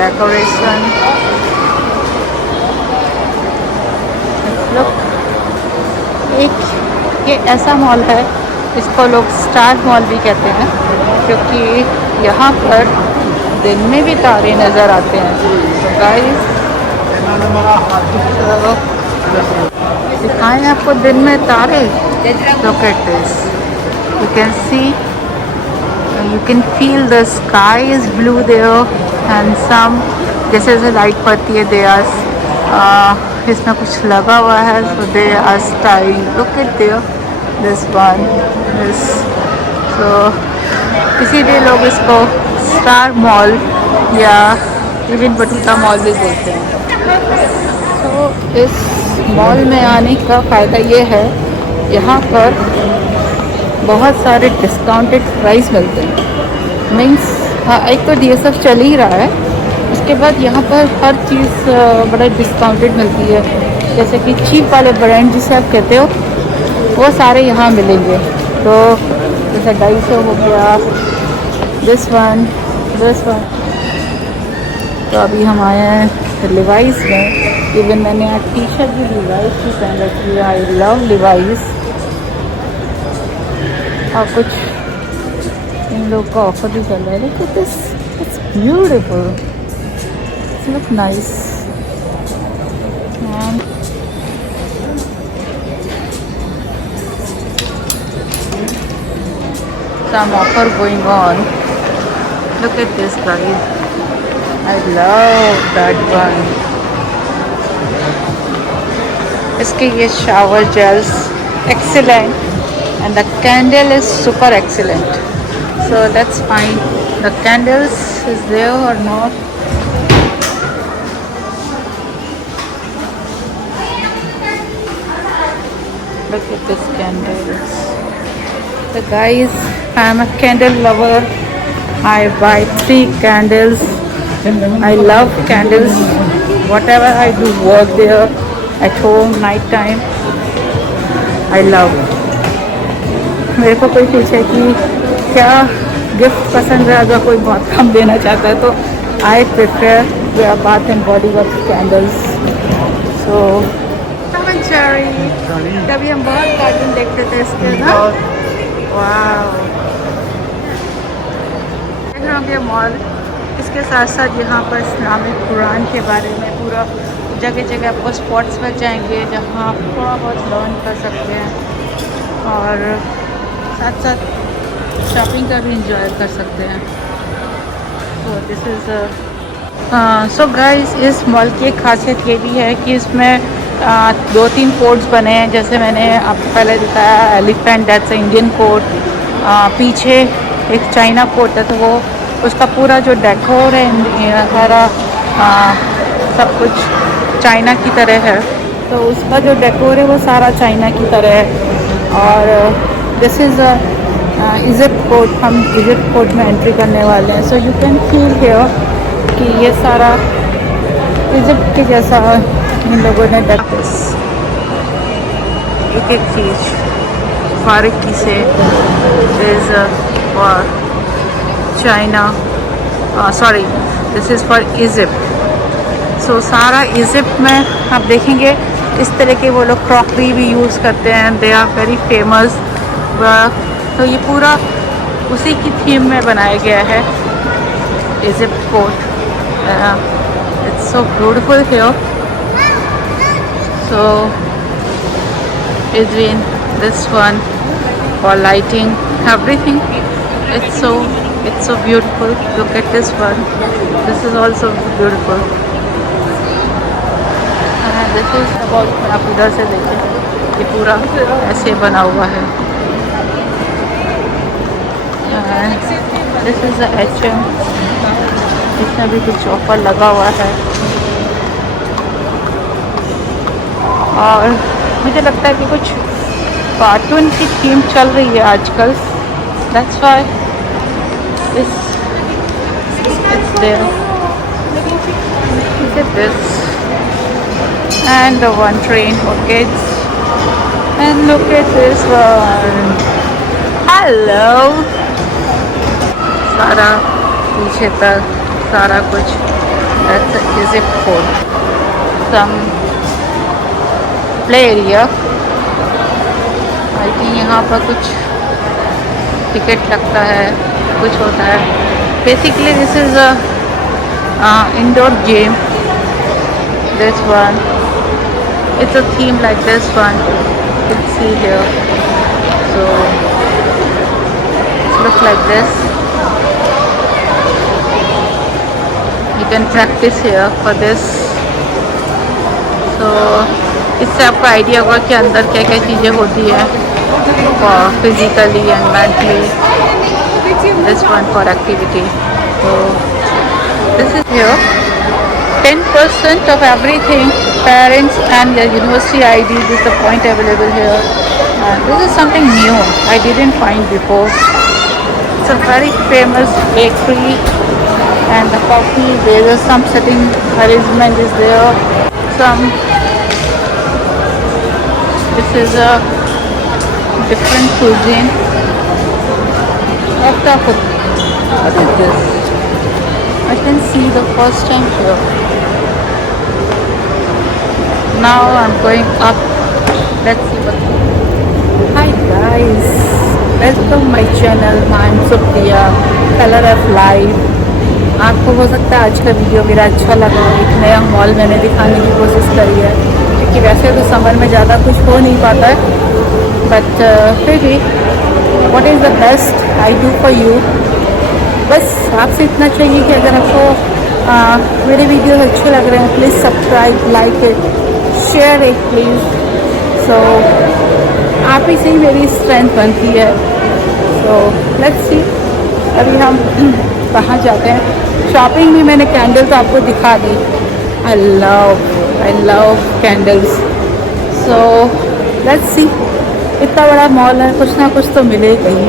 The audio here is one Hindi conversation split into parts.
decoration. Look, एक ये ऐसा मॉल है, इसको लोग स्टार मॉल भी कहते हैं, क्योंकि यहाँ पर दिन में भी तारे नज़र आते हैं। तो गाइस दिखाएं आपको दिन में तारे। Look at this. You can see, you can feel the sky is blue there, and some जैसे जैसे लाइट पड़ती है दे आर इसमें कुछ लगा हुआ है, so they are styling. Look at there, this one, this. So इसीलिए लोग इसको स्टार मॉल या इवन बटूता मॉल भी बोलते हैं। तो इस मॉल में आने का फ़ायदा ये है, यहाँ पर बहुत सारे डिस्काउंटेड प्राइस मिलते हैं। मीन्स हाँ, एक तो DSF चल ही रहा है, उसके बाद यहाँ पर हर चीज़ बड़ा डिस्काउंटेड मिलती है। जैसे कि चीप वाले ब्रांड जिसे आप कहते हो, वो सारे यहाँ मिलेंगे। तो जैसे डाइसो हो गया, दिस वन। तो अभी हम आए हैं लिवाइस में। इवन मैंने आज टी शर्ट भी लिवाइस की पहन रखी है। I love Levi's. और कुछ इन लोग का ऑफर भी चल रहा है। Look at this, it's beautiful, it looks nice. And some offer going on. Look at this guys, I love that one. इसके ये shower gels excellent, and the candle is super excellent. So let's find the candles is there or not. Look at this candles. So guys, I'm a candle lover. I buy 3 candles. I love candles. Whatever I do work there at home, night time, I love. मेरे को कोई पूछे कि क्या गिफ्ट पसंद है, अगर कोई बहुत कम देना चाहता है तो I prefer bath and body work candles. So कभी हम बहुत कार्टून देखते थे इसके ना। वाह, ये मॉल, इसके साथ साथ यहाँ पर इस्लामिक कुरान के बारे में पूरा जगह जगह आपको स्पॉट्स मिल जाएंगे, जहाँ आप थोड़ा बहुत लर्न कर सकते हैं और साथ साथ शॉपिंग का भी इंजॉय कर सकते हैं। तो दिस इज़ सो गाइस, इस मॉल की एक खासियत ये भी है कि इसमें 2-3 कोड्स बने हैं। जैसे मैंने आपको पहले दिखाया एलिफेंट, दैट्स इंडियन कोड। पीछे एक चाइना कोड है, तो वो उसका पूरा जो डेकोर है सारा सब कुछ चाइना की तरह है। तो उसका जो डेकोर है वो सारा चाइना की तरह है। और दिस इज़ इजिप्ट कोड, हम इजिप्ट कोड में एंट्री करने वाले हैं। So you can feel here कि ये सारा इजिप्ट के जैसा इन लोगों ने डेकोर, एक एक चीज़ बारीकी से is for China, sorry this is for Egypt. So सारा इजिप्ट में आप देखेंगे इस तरह के वो लोग क्रॉकरी भी यूज़ करते हैं। They are very famous. तो ये पूरा उसी की थीम में बनाया गया है, Egypt court. It's so beautiful here. So it's been this one for lighting everything. It's so beautiful. Look at this one. This is also beautiful. And this is about, आप इधर से देखें, ये पूरा ऐसे बना हुआ है। दिस इज़ H&M, इसमें भी कुछ ऑफर लगा हुआ है। और मुझे लगता है कि कुछ कार्टून की थीम चल रही है आजकल। That's why it's there. Look at this. And the one train for kids. And look at this one. Hello. सारा पीछे तक सारा कुछ That's a easy food. Some play area. I think यहाँ पर कुछ टिकट लगता है, कुछ होता है. Basically this is a indoor game. This one, it's a theme like this one. You can see here. So it looks like this. You can practice here for this. So इससे आपको आइडिया होगा कि अंदर क्या क्या चीज़ें होती है physically and mentally. This one for activity. So this is here. 10% of everything, parents and their university ID, this is the point available here. This is something new I didn't find before. It's a very famous bakery and the coffee, there is some sitting arrangement is there. This is a different cuisine. What is this? I can see the first time here. Now I'm going up. Let's see what. Hi guys, welcome my channel. I'm Supriya, Color of Life. आपको हो सकता है आज का वीडियो मेरा अच्छा लगा. एक नया मॉल मैंने दिखाने की कोशिश करी है, क्योंकि वैसे तो समर में ज़्यादा कुछ हो नहीं पाता है, बट फिर भी what is the best I do for you. बस आपसे इतना चाहिए कि अगर आपको मेरे वीडियो अच्छे लग रहे हैं, please subscribe, like it, share it please. So आप ही से ही मेरी स्ट्रेंथ बनती है. सो लेट्स सी अभी हम कहाँ जाते हैं. शॉपिंग में मैंने कैंडल तो आपको दिखा दी. I love candles. So let's see. इतना बड़ा मॉल है, कुछ ना कुछ तो मिलेगा ही.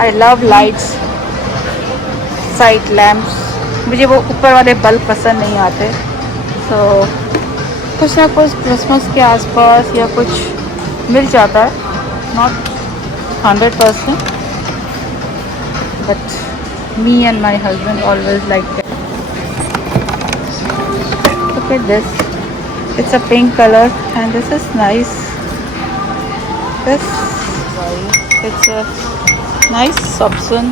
I love lights, side lamps. मुझे वो ऊपर वाले बल्ब पसंद नहीं आते. सो कुछ ना कुछ क्रिसमस के आसपास या कुछ मिल जाता है. Not 100%, but me and my husband always like that. Look at this. It's a pink color and this is nice. This it's a nice option.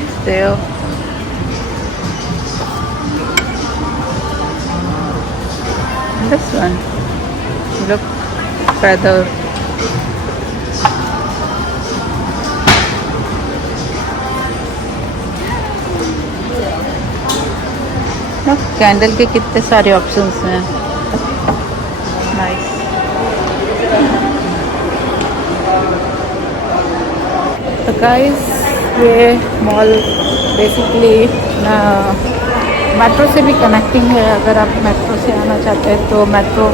It's there. And this one, look, feather. ना कैंडल के कितने सारे ऑप्शंस हैं. नाइस. तो गाइस ये मॉल बेसिकली मेट्रो से भी कनेक्टिंग है. अगर आप मेट्रो से आना चाहते हैं तो metro,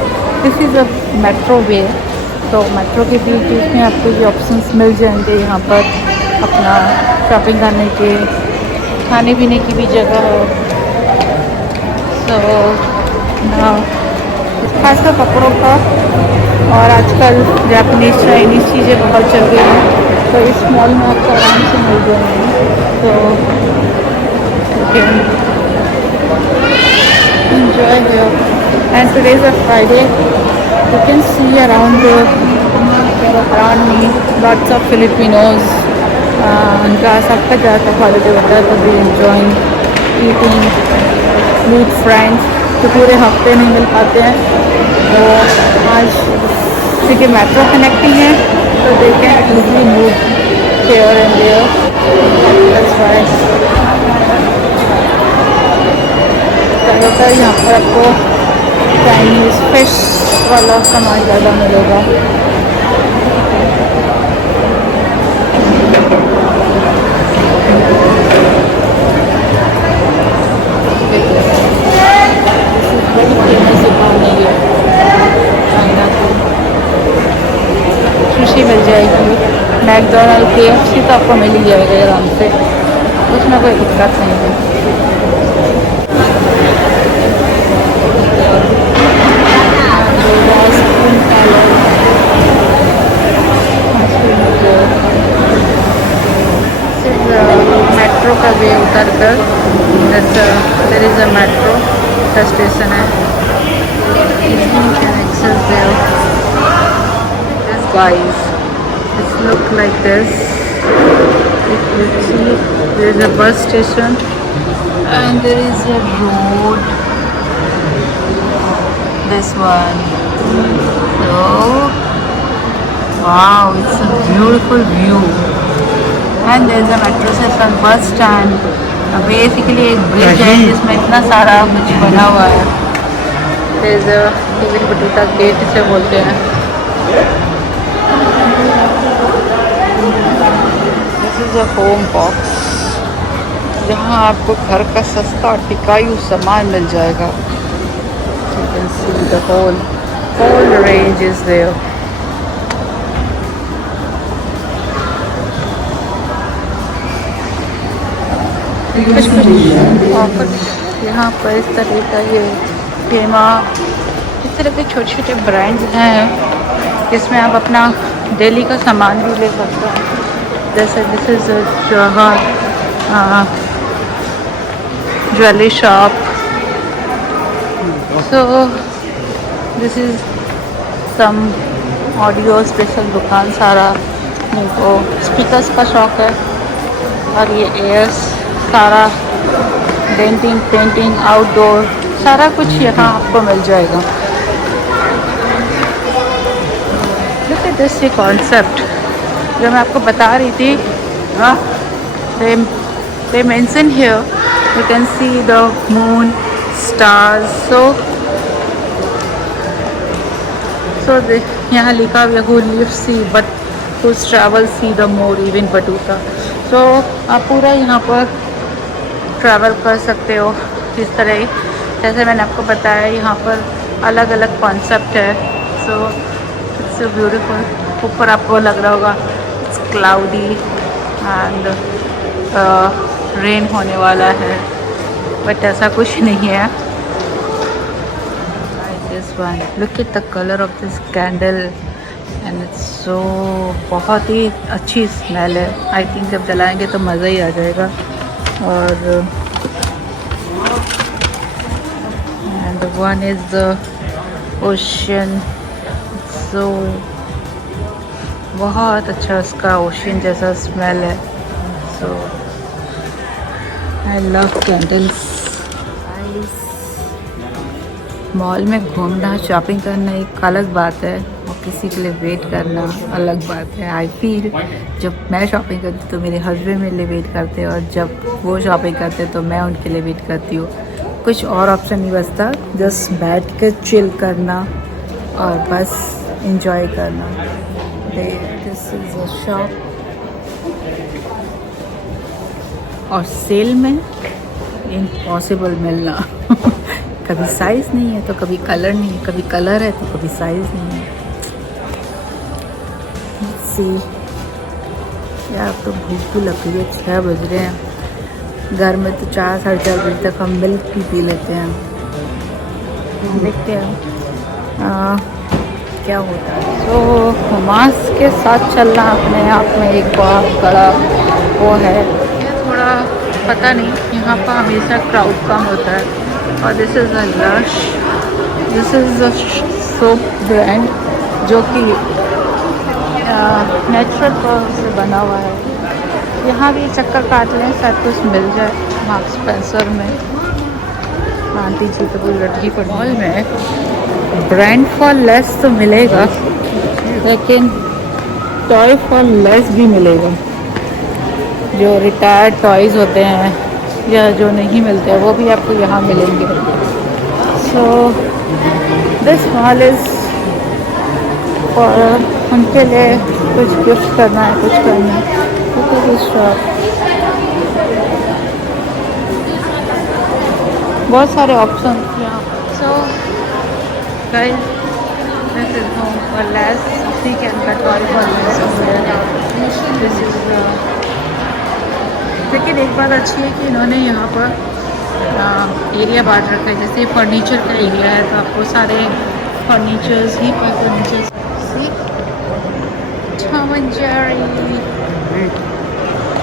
this is a metro way. तो मेट्रो के बीच बीच में आपको ये ऑप्शंस मिल जाएंगे. यहाँ पर अपना शॉपिंग करने के, खाने पीने की भी जगह है. तो खासकर कपड़ों का और आजकल जापानीज़ चाइनीज़ चीज़ें बहुत चल रही हैं, तो इस मॉल में आपको आराम से मिल जाएंगे. तो enjoy here. And today is a Friday. You can see around me lots of Filipinos. उनका सबका ज़्यादा हॉलीडे होता है, तो भी enjoying eating, meet friends. तो पूरे हफ्ते नहीं मिल पाते हैं. तो आज क्योंकि मेट्रो कनेक्टिंग है तो they can easily move here and there. That's why ज़्यादातर यहाँ पर आपको चाइनीज़ फिश वाला सामान ज़्यादा मिलेगा. बड़ी फेमस दुकान है ये चाइना की. सुशी मिल जाएगी, मैकडोनल्ड, KFC तो आपको मिल ही जाएगा आराम से, उसमें कोई दिक्कत नहीं है. मेट्रो का वे स्टेशन है, easily you can access there. This guys, it look like this. If you see, there is a bus station and there is a road. This one. So, wow, it's a beautiful view. And there is a metro station, bus stand. Basically एक ब्रिज है जिसमें इतना सारा कुछ बना हुआ है. There is a even Battuta gate से बोलते हैं. This is a home box. यहाँ आपको घर का सस्ता और टिकाऊ सामान मिल जाएगा. You can see the whole range is there. Offer यहाँ पर इस तरह का ये फेमा, इस तरह के छोटे छोटे ब्रांड्स हैं जिसमें आप अपना डेली का सामान भी ले सकते हैं. जैसे this is Johar jewellery shop. So this is some audio special दुकान. सारा इनको स्पीकर्स का शौक है और ये एयर्स, सारा डेंटिंग पेंटिंग आउटडोर सारा कुछ यहाँ आपको मिल जाएगा. लुक एट दिस कॉन्सेप्ट जो मैं आपको बता रही थी. they mention here you can see the moon, stars. so यहाँ लिखा हुआ who lives see but whose travel see the more, even Battuta. so आप पूरा यहाँ पर ट्रैवल कर सकते हो इस तरह ही. जैसे मैंने आपको बताया यहाँ पर अलग अलग कॉन्सेप्ट है. So it's beautiful. ऊपर आपको लग रहा होगा इट्स क्लाउडी एंड रेन होने वाला है, बट ऐसा कुछ नहीं है. This one, look at the colour of this candle and it's so, बहुत ही अच्छी स्मेल है. आई थिंक जब जलाएंगे तो मज़ा ही आ जाएगा. और and one is the ocean. so बहुत अच्छा उसका ओशन जैसा स्मेल है. so I love candles. Mall में घूमना, शॉपिंग करना एक अलग बात है और किसी के लिए वेट करना अलग बात है. आई फील जब मैं शॉपिंग करती तो मेरे हस्बैंड मेरे लिए वेट करते हैं और जब वो शॉपिंग करते तो मैं उनके लिए वेट करती हूँ. कुछ और ऑप्शन नहीं बचता, जस्ट बैठ कर चिल करना और बस इंजॉय करना. दिस इज़ अ शॉप और सेल में इम्पॉसिबल मिलना. कभी साइज़ नहीं है तो कभी कलर नहीं है, कभी कलर है तो कभी साइज़ नहीं है. सी यार तो भूख भी लग रही है. 6 बज रहे हैं. घर में तो 4 साढ़े 4 बजे तक हम मिल्क भी पी लेते हैं. देखते हैं क्या होता है. तो हुमास के साथ चलना अपने आप में एक बहुत बड़ा वो है. थोड़ा पता नहीं, यहाँ पर हमेशा क्राउड कम होता है. और this is a lush, this is a soap brand जो कि नेचुरल पर्ल से बना हुआ है. यहाँ भी चक्कर काट लें, शायद कुछ मिल जाए. मार्क्स स्पेंसर में आंटी जी तो कोई लड़की पर मॉल में ब्रांड फॉर लेस तो मिलेगा, लेकिन टॉय फॉर लेस भी मिलेगा. जो रिटायर्ड टॉयज़ होते हैं या जो नहीं मिलते हैं वो भी आपको यहाँ मिलेंगे. So this mall is for, उनके लिए कुछ गिफ्ट करना है, कुछ करना है. दिस शॉप बहुत सारे ऑप्शन यहाँ. So guys, this is home for less. See can का toy for less. This is, लेकिन एक बात अच्छी है कि इन्होंने यहाँ पर एरिया बांट रखा है. जैसे फर्नीचर का एरिया है तो आपको सारे फर्नीचर्स ही पर furnitures. See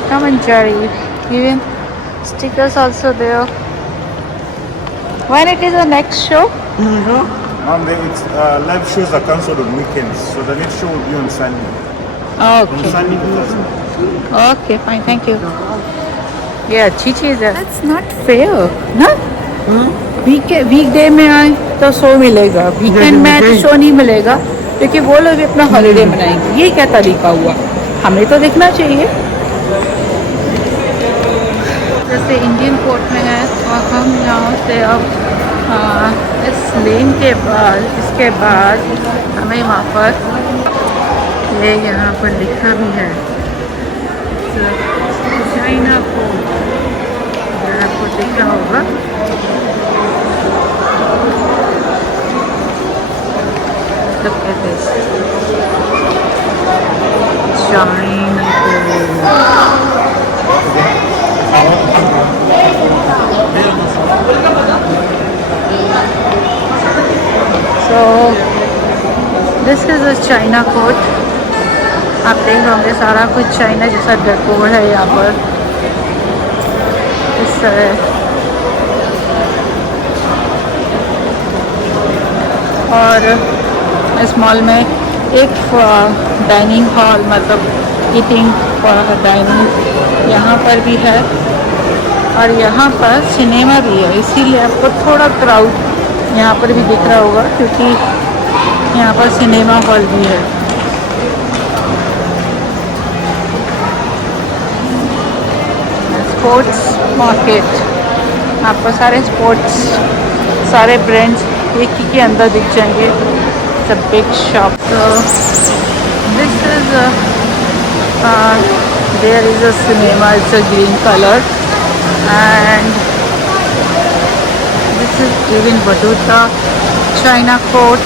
Tom and Jerry, even stickers also there. When it is the next show? It's live shows are cancelled on weekends, so the next show will be on Sunday. On Okay. Sunday to Thursday. Okay, fine, thank you. ये अच्छी चीज़ है. That's not fair, ना? वीकडे में आए तो शो मिलेगा, वीकेंड में आए तो शो नहीं मिलेगा, क्योंकि वो लोग भी अपना हॉलीडे मनाएंगे. ये क्या तरीका हुआ? हमें तो देखना चाहिए. जैसे इंडियन कोर्ट में है और हम यहाँ से अब इस लेन के बाद, इसके बाद हमें वहाँ पर ये यहाँ पर लिखा भी है चाइना कोर्ट, आपको दिख रहा होगा. Look at this. China So this is a China court. आप देख रहे होंगे सारा कुछ चाइना जैसा डेकोर है यहाँ पर इस तरह. और इस मॉल में एक डाइनिंग हॉल, मतलब ईटिंग और डाइनिंग यहाँ पर भी है, और यहाँ पर सिनेमा भी है. इसीलिए आपको थोड़ा क्राउड यहाँ पर भी दिख रहा होगा, क्योंकि यहाँ पर सिनेमा हॉल भी है. स्पोर्ट्स मार्केट, आपको सारे स्पोर्ट्स, सारे ब्रांड्स एक ही के अंदर दिख जाएंगे. It's a big shop. तो this is there is a cinema, it's a green colour, and this is even Baduta. China court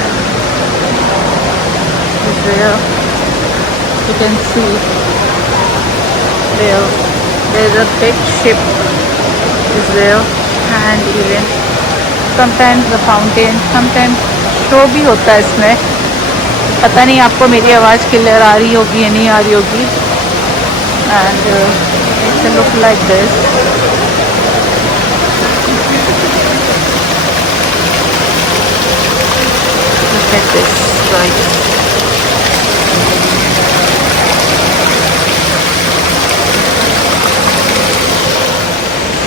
is there. You can see there. There's a big ship is there, and even sometimes the fountain. Sometimes show भी होता है इसमें. पता नहीं आपको मेरी आवाज़ क्लियर आ रही होगी या नहीं आ रही होगी. And it's a look like this. Look at this, guys.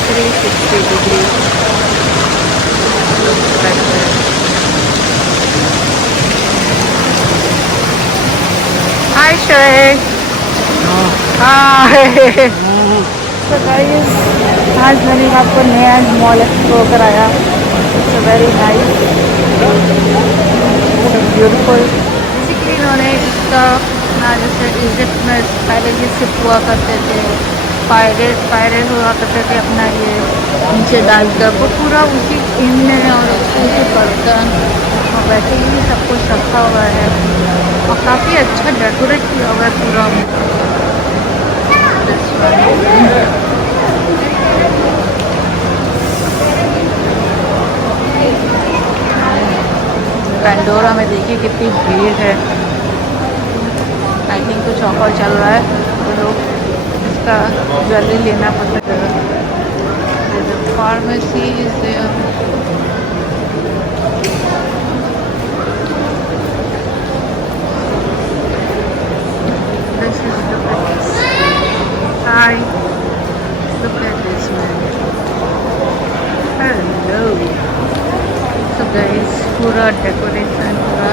$360 looks like this. Hi, Shrek. Hi. So guys, आज मैंने आपको नया मॉल एक्सप्लोर कराया. It's a very nice, beautiful. Basically इन्होंने इसका ना, जैसे इजिप्ट में पहले ये शिप हुआ करते थे, पायरेट हुआ करते थे, अपना ये नीचे डालकर वो पूरा उसी इनने और उसी बर्तन और वैसे ही सब कुछ रखा हुआ है, और काफ़ी अच्छा डेकोरेट किया हुआ है पूरा. पेंडोरा में देखिए कितनी भीड़ है. आई थिंक कुछ ऑफर चल रहा है, तो लोग इसका ज्वेलरी लेना पसंद कर रहे हैं. Pharmacy is there. This is the place. Hi, look at this man. Hello. So guys, पूरा डेकोरेशन पूरा,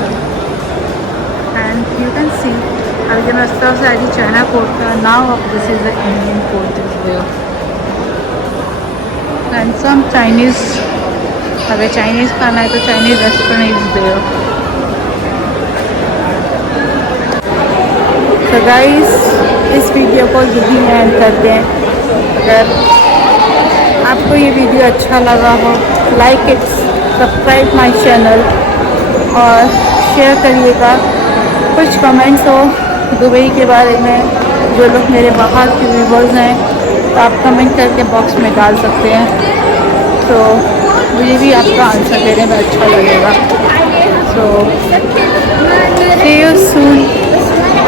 एंड यू कैन सी अगर रास्ता से आज चाइना कोर्ट का now of this is the Indian court is there, and some Chinese, अगर चाइनीज़ खाना है तो चाइनीज़ रेस्टोरेंट इज देयर. तो गाइस, इस वीडियो को यही एंड करते हैं. अगर आपको ये वीडियो अच्छा लगा हो, like it, subscribe my channel और शेयर करिएगा. कुछ कमेंट्स हो दुबई के बारे में, जो लोग मेरे बाहर के व्यूवर्स हैं, तो आप कमेंट करके बॉक्स में डाल सकते हैं, तो मुझे भी आपका आंसर देने में अच्छा लगेगा. So see you soon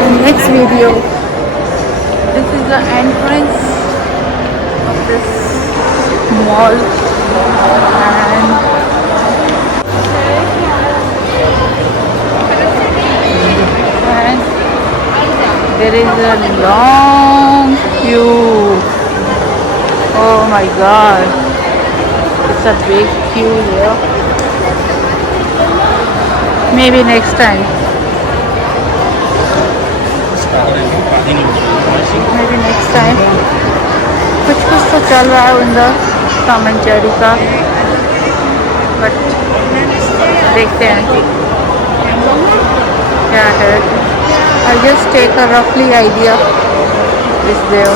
in next video. This is the entrance of this mall, and There is a long queue. Oh my god. It's a big queue here. Maybe next time. Maybe next time. कुछ तो चल रहा है उधर टॉम एंड जेरी का, बट देखते हैं क्या है. आई जस्ट टेक अ रफली आइडिया इस देव,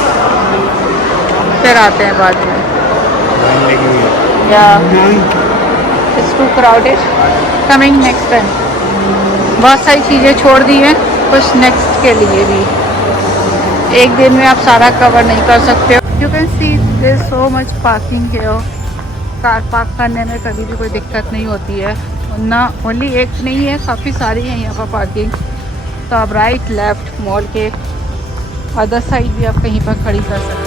फिर आते हैं बाद में. या it's too crowded. Coming next time. बहुत सारी चीज़ें छोड़ दी हैं कुछ नेक्स्ट के लिए भी. एक दिन में आप सारा कवर नहीं कर सकते हो. You can see there so much parking here. Car park करने में कभी भी कोई दिक्कत नहीं होती है ना. ओनली एक नहीं है, काफ़ी सारी हैं यहाँ पर पार्किंग. तो आप राइट लेफ्ट मॉल के अदर साइड भी आप कहीं पर खड़ी कर सकते हैं.